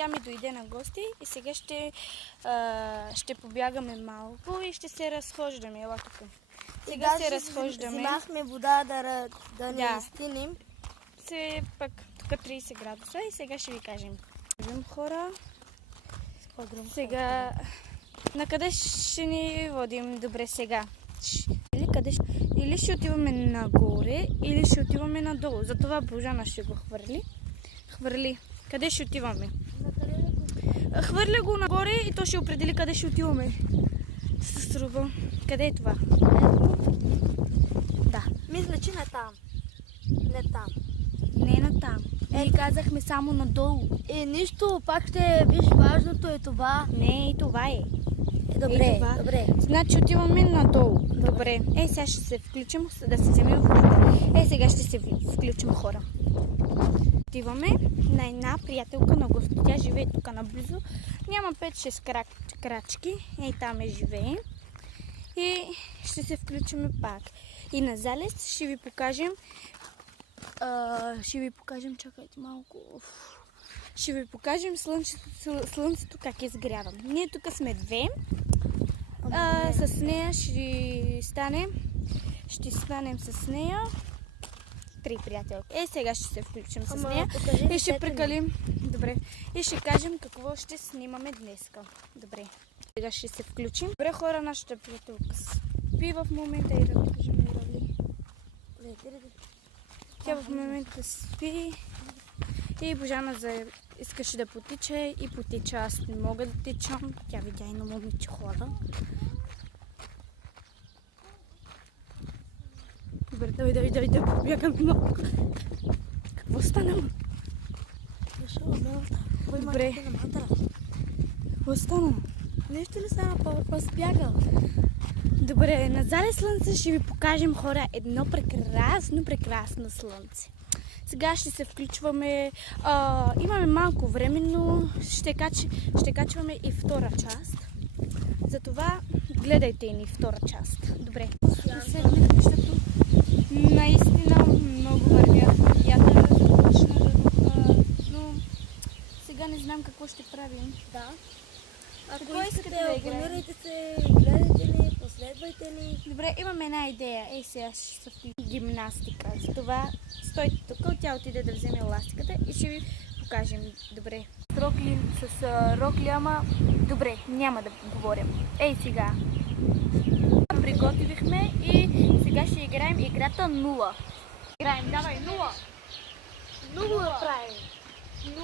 тя ми дойде на гости и сега ще побягаме малко и ще се разхождаме. Ела тук. Сега се разхождаме. Взимахме вода да не стинем. Пък тук 30 градуса и сега ще ви кажем. Виждам хора. Сега на къде ще ни водим добре сега? Или ще отиваме нагоре, или ще отиваме надолу. Затова Божана ще го хвърли. Къде ще отиваме? Хвърля го нагоре и то ще определи къде ще отиваме. Струва. Къде е това? Да. Мисля, че не там. Не там. Не е на там. Ние казахме само надолу. Нищо, пак ще виж, важното е това. Не, и това е. Добре. Значи отиваме надолу. Добре. Сега ще се включим, да се вземем водата. Сега ще се включим, хора. Отиваме на една приятелка на гости. Тя живее тук наблизо. Няма 5-6 крачки. Там живее. И ще се включим пак. И на залез ще ви покажем. Чакайте малко. Ще ви покажем слънцето как изгрява. Ние тук сме две. С нея ще станем с нея. 3 приятелки. Сега ще се включим с нея и ще прекалим. Добре. И ще кажем какво ще снимаме днеска. Добре. Сега ще се включим. Добре, хора, нашата приятелка спи в момента и да покажем Ирали. Тя в момента спи и Божана искаше да потича и потича. Аз не мога да тичам. Тя видя едно момиче хора. Добре, давай, побягаме малко. Какво стана? Добре. Какво стана? Нещо ли стана? Бягал. Добре, на залез слънце ще ви покажем, хора, едно прекрасно слънце. Сега ще се включваме. Имаме малко време, но ще качваме и втора част. Затова гледайте и ни втора част. Добре. Наистина много вървятно вятъра започна да духа, но сега не знам какво ще правим. Да. Ако искате да абонирайте се, гледайте ни, последвайте ни. Добре, имаме една идея. Сега ще се включи гимнастика. Затова стойте тук, тя отиде да вземе еластиката и ще ви покажем. Добре. С рокли, ама добре, няма да говорим. Сега. Приготвихме и сега ще играем играта 0. Играем, давай, 0. 0 правим. 0.